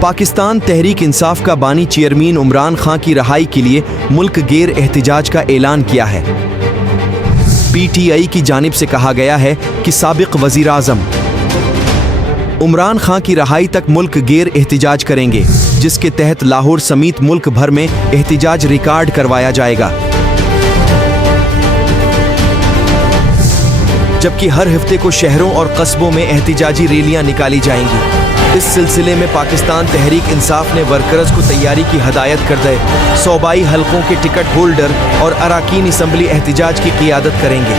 पाकिस्तान तहरीक इंसाफ का बानी चेयरमैन इमरान खान की रहाई के लिए मुल्क गेर एहतिजाज का ऐलान किया है। पीटीआई की जानिब से कहा गया है कि साबिक वजीर आज़म इमरान खान की रहाई तक मुल्क गेर एहतिजाज करेंगे, जिसके तहत लाहौर समेत मुल्क भर में एहतिजाज रिकॉर्ड करवाया जाएगा। जबकि हर हफ्ते को शहरों और कस्बों में एहतिजाजी रैलियां निकाली जाएंगी। इस सिलसिले में पाकिस्तान तहरीक इंसाफ ने वर्कर्स को तैयारी की हदायत कर दी। सूबाई हलकों के टिकट होल्डर और अराकीन असम्बली एहतिजाज की क़ियादत करेंगे।